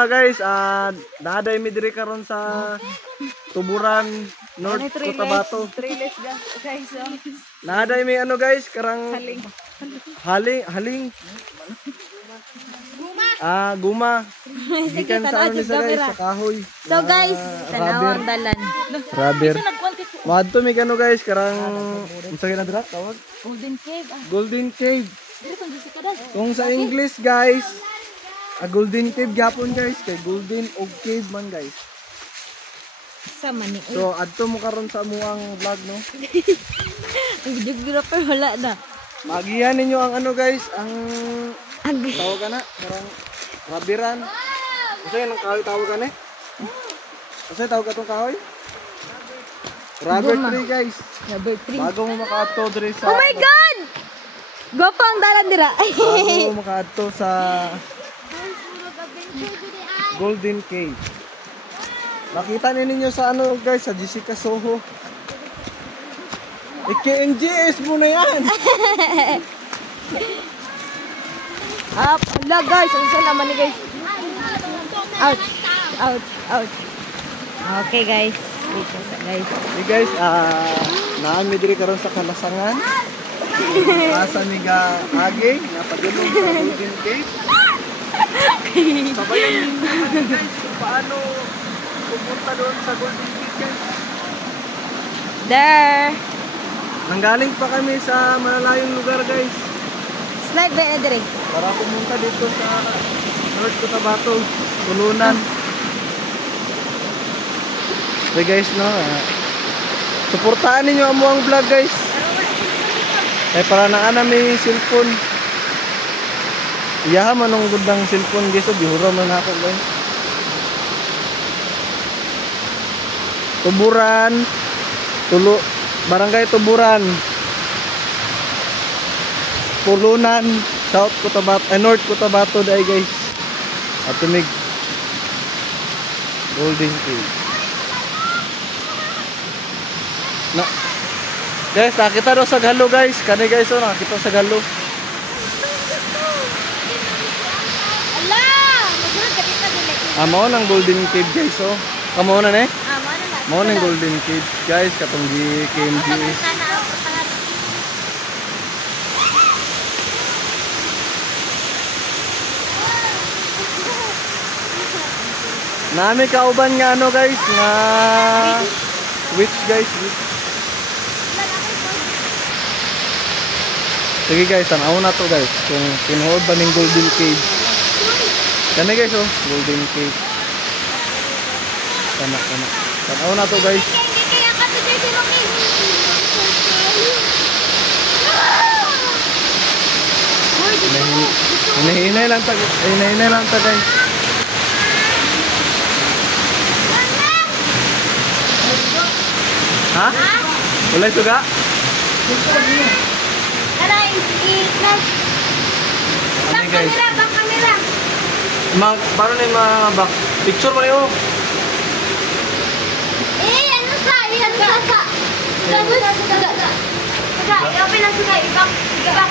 mga guys, naaday mi diri karon sa Tuburan, North Cotabato. Guys, Naaday mi ano guys, karang haling. Guma. Gikan sa ano nisa guys, sa kahoy. so guys, tanawang dalan. Rubber. Madto mi kano guys, karang unsa gyud dira tawag? Golden Cave. Golden Cave. Kung sa English guys, Golden Cave gyapon guys, kay Golden og Cave man guys. Sa mani. So adto mo karon sa amuang vlog no. Ang videographer wala na. Magihan ninyo ang ano guys, ang tawag na, karang rabiran. Kasi yung kahoy tawag ka na eh. Kasi tawag ka itong kahoy? Rubber tree guys. Rubber tree. Bago mo makaadto diri sa... Oh my God! Gopa ang dalan dira. Bago mo makaadto sa Golden Cave. Nakita ninyo sa ano guys, sa Jessica Soho. KNGS mo na yan. Ala guys, ang isa naman ni guys. Ouch. Ouch. Ouch. Okay guys. Dito sa guys. Hey guys, naami diri karon sa Kalasangan. Asa ni ga agi, napadulong sa Golden Cave. Sabayan ninyo guys kung paano pupunta doon sa Golden Cave. There. Nanggaling pa kami sa malalayong lugar guys. Slide ba na dire? Para pumunta dito sa North Cotabato, Tulunan. So guys no, suportahan ninyo amo ang vlog guys. Kaya para na may cellphone. Iyaha man ang gudang cellphone guys, bihura man ako guys. Tuburan, Barangay Tuburan, Tulunan, South Cotabato, North Cotabato dai guys. At tumig Golden Cave. Na guys, nakita daw sa galo guys. Kani guys, nakita sa galo. Ala! Magulog ka dito dili. Mao nang Golden Cave guys, oh. Kamo na ne? Mo na na. Mao nang Golden Cave guys, katong KMGS. Nami kauban nga ano guys, nga witch guys, witch. Sige guys, tanaw na to guys, kung pinuod ba ning Golden Cave. Kani guys oh, Golden Cave. Tanaw na to guys. Hinay lang ta guys. Ha? Wala suga? Back camera. Paano na yung mga back? Picture mo na yun. Ano sa? Suga. I-open ang suga. I-back.